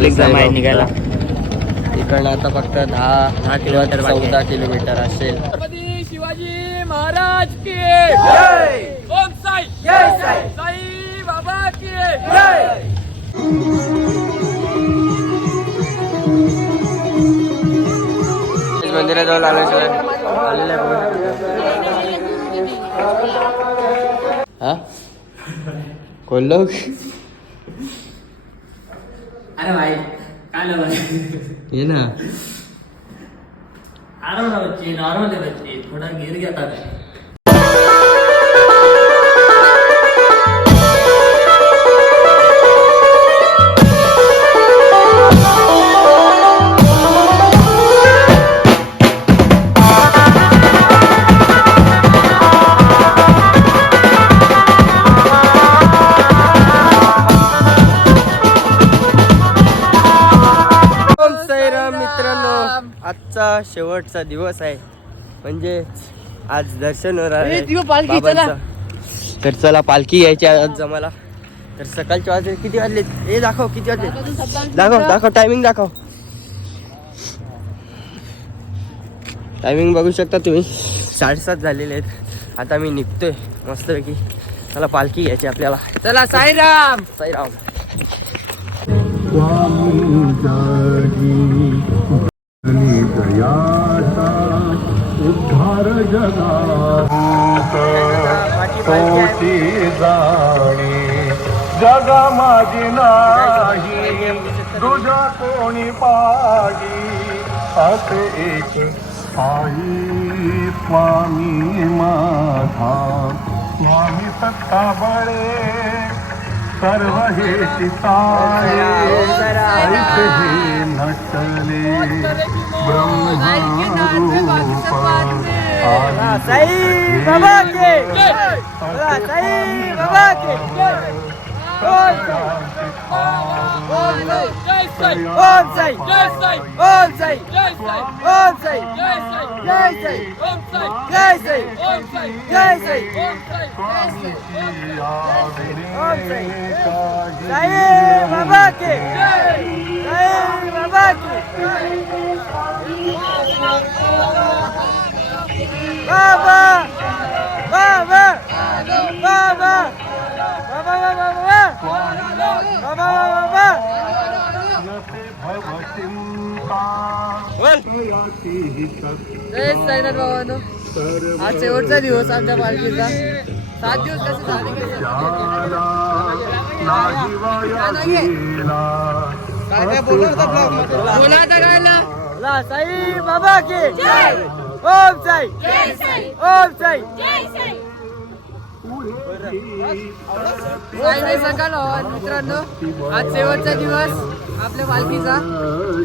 Public जमा आहे निघायला. इकडनं आता फक्त दहा दहा किलोमीटर. चौदा किलोमीटर असेल. छत्रपती शिवाजी महाराज की जय! ओम साई. जय साई. साई बाबा की जय! मंदिराजवळ आलो आलेलं आहे हा? कोण लोक अरे भाई काय लगन ये ना आराम ना बच्चे नॉर्मल है शेवटचा दिवस आहे. म्हणजे आज दर्शन होणार आहे बाबांचं. तर चला पालखी यायची आहे आज जमाला तर सकाळचे वाजले. किती वाजले हे दाखव किती वाजले? दाखव दाखव टायमिंग दाखव. टायमिंग बघू शकता तुम्ही. साडेसात झालेले आहेत. आता मी निघतोय मस्तपैकी. चला पालखी घ्यायची आपल्याला. चला साईराम! साईराम. जागी. उद्धार जगात होती जाणे जगा माझी नाही तुझा कोणी पाही असे एक आई स्वामी माझा स्वामी सत्ता बळे सर्व हे चिताळे ऐसे हे नटले ब्रह्मरूप साई बाबा के साई बाबा के जय साई ओम साई जय साई ओम साई जय साई ओम साई जय साई जय साई ओम साई जय साई ओम साई जय साई ओम साई ओम साई साई बाबा के साई बाबा के बाबा बाबा बाबा बाबा बाबा बाबा बाबा जय साईनाथ आज शेवटचा दिवस आमच्या पालखीचा सात दिवस कसे झाले काय काय बोलत बोला आता साई बाबा के. ओम साई. ओम साई. काही नाही सकाळ मित्रांनो. आज शेवटचा दिवस. आपल्या पालखीचा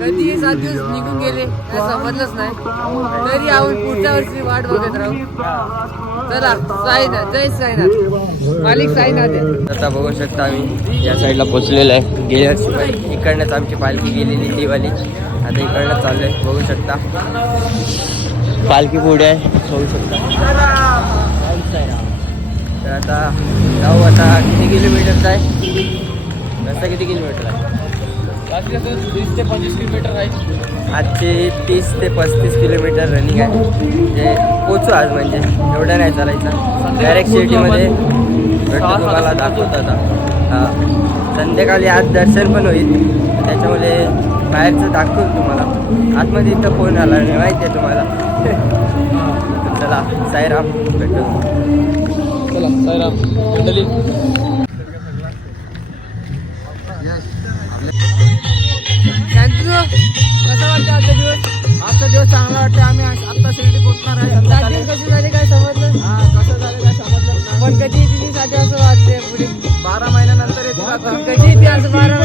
कधी सात दिवस निघून गेले काय समजलंच नाही. तरी आपण पुढच्या वर्षी वाट बघत राहू. चला साईनाथ जय साईनाथ. मालिक साईनाथ आता बघू शकता आम्ही या साईडला पोहोचलेलो आहे. गेल्या वर्षी इकडनंच आमची पालखी गेलेली दिवाळी आता इकडनं चालू आहे बघू शकता. पालखी पुढे आहे बघू शकता. तर आता जाऊ आता किती किलोमीटरचा आहे? रस्ता किती किलोमीटर आहे? वीस ते पंचवीस किलोमीटर आहे. आजचे तीस ते पस्तीस किलोमीटर रनिंग आहे. म्हणजे पोचू आज म्हणजे. एवढं नाही चालायचं. डायरेक्ट सिटीमध्ये भेटतो तुम्हाला दाखवतो आता. हां. संध्याकाळी आज दर्शन पण होईल. त्याच्यामुळे बाहेरचं दाखवतो तुम्हाला. आतमध्ये इथं फोन आला नाही माहिती आहे तुम्हाला. चला साईराम भेटू. चला साईराम. मंडळी. कसा वाटतं आजचा दिवस. आजचा दिवस चांगला वाटते आम्ही आता शिर्डी पोहोचणार आहे दिवस कसे झाले काय समजलं हा कसं झालं? काय समजलं पण कधी येते ती साठी असं वाटते? पुढे बारा महिन्यानंतर आता कधी येते असं बारा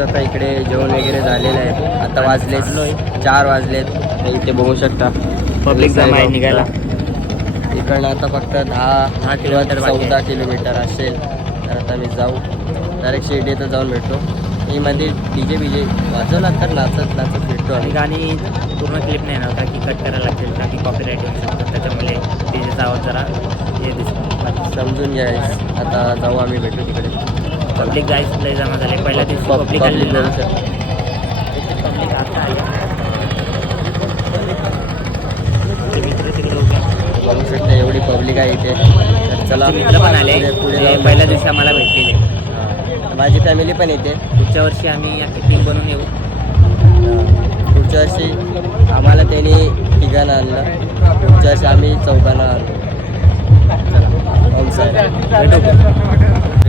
आता इकडे जेवण वगैरे झालेलं आहे. आता वाजले चार वाजलेत. इथे बघू शकता. पब्लिक जमा आहे निघायला. इकडनं आता फक्त दहा दहा किलोमीटर. चौदा किलोमीटर असेल तर आता मी जाऊ. डायरेक्ट शिर्डी तर जाऊन भेटतो. मी मध्ये डीजे बीजे वाजवला तर नाचत नाचत भेटतो आणि गाणी पूर्ण क्लिप नाही येणार का की कट करायला लागतील का की कॉपीराईट येऊ शकतो त्याच्यामुळे डीजेचा आवाज जरा हे दिसतो. समजून घ्या आता जाऊ आम्ही भेटू तिकडे. पब्लिक गाईस लय जमा झाले. पहिल्या दिवशी पब- पब्लिक आली ना. पब्लिक आता आली ते मित्र तिकडे उभे आहेत. बघू शकता एवढी पब्लिक आहे इथे. तर चला मित्र पण आले. पुढे- पहिल्या. दिवशी आम्हाला भेटलेले. माझी फॅमिली पण येते पुढच्या वर्षी आम्ही टीम बनवून येऊ. पुढच्या वर्षी आम्हाला त्यांनी तिघांना आणलं. पुढच्या वर्षी आम्ही चौघांना आणलं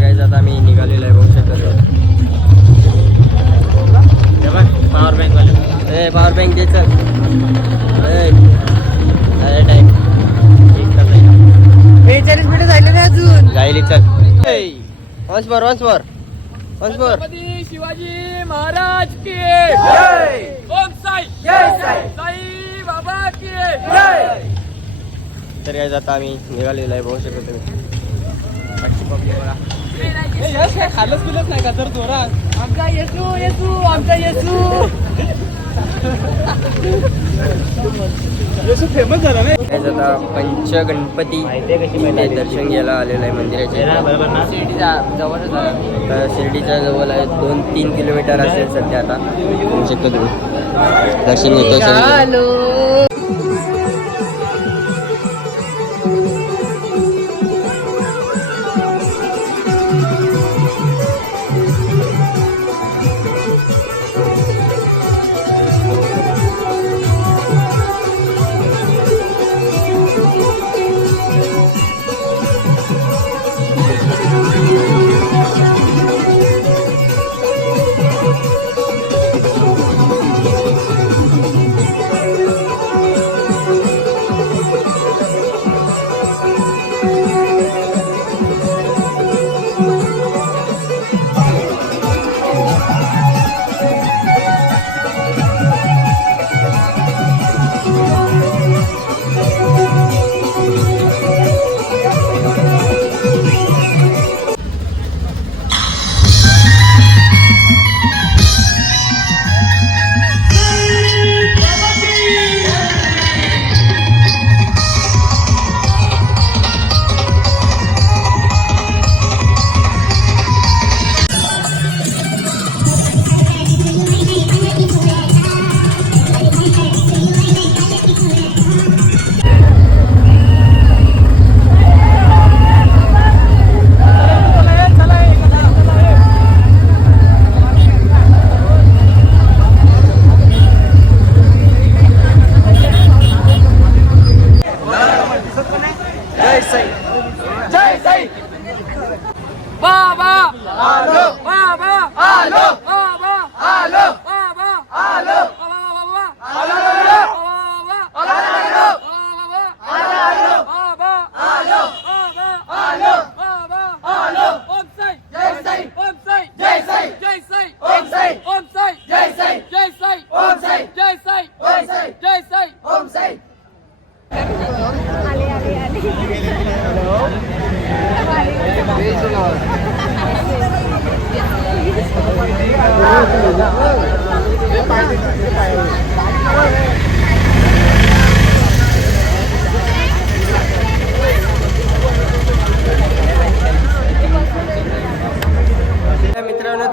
काही जाता आम्ही निघालेलो आहे बघू शकत पॉवर बँक वाले. पॉवर बँक दे अजून. जायली चल once more once more once more Shivaji Maharaj की जय ओम साई. जय साई. साई बाबा की जय तर काय जाता आम्ही. निघालेलो आहे बघू शकतो तुम्ही. खाल्लंच पिलंच नाही का? तर जोरात. आमचा येसू येसू आमचा येसू. पंचगणपती इथे दर्शन घ्यायला आलेलं आहे मंदिराचे बरोबर ना शिर्डीचा जवळच झाला तर शिर्डीच्या जवळ आहे दोन तीन किलोमीटर असेल सध्या आता. होऊ शकतो तुम्ही दर्शन घेतो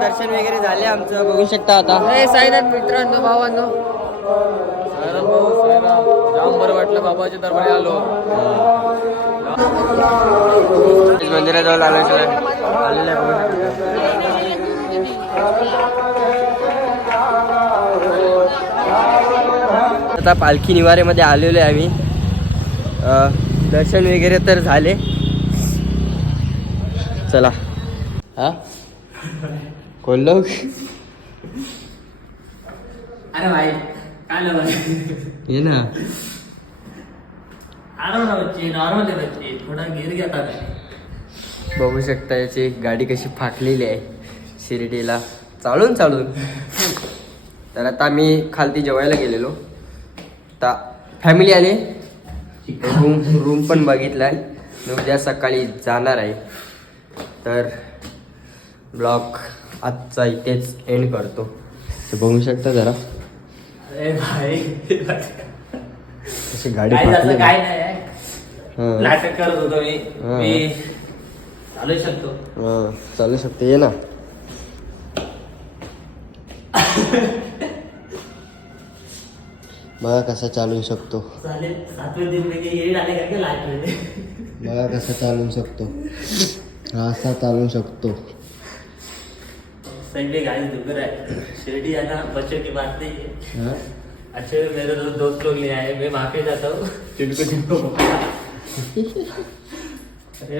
दर्शन वगैरे झाले आमचं बघू शकता आता. हे साईनाथ मित्रांनो भावांनो. जाम बरं वाटलं बाबाच्या दरबारी आलो. मंदिराजवळ आलोय सर आलेलं आहे. आता पालखी निवारेमध्ये आलेलो आहे आम्ही. दर्शन वगैरे तर झाले. चला. हा? अरे भाई काय भाई ये ना आराम ना बच्चे नॉर्मल आहे बच्चे थोडा गिर घेता बघू शकता याची गाडी कशी फाटलेली आहे शिर्डीला. चालून चालून. तर आता आम्ही खालती जेवायला गेलेलो. आता फॅमिली आली. रूम रूम पण बघितलाय. आणि उद्या सकाळी जाणार आहे. तर ब्लॉग आजचा इथेच एंड करतो. तर बघू शकता जरा. अरे भाई. अशी गाडी काय फाटली असं काय नाही हां. नाटक करत होतो मी. हा. मी चालू शकतो. हां, चालू शकते. ये ना. बघा कसा चालू शकतो. चालेल. सातवे दिन वेगळे येईल आले का की लाटमध्ये बघा कसा चालू शकतो. हा असा चालू शकतो. संडे गाइस दुगर है शिरडी आना बच्चों की बात नहीं है? अच्छे मेरे दो दोस्त लोग ले आए मैं माफी चाहता हूँ. जिनको जिनको अरे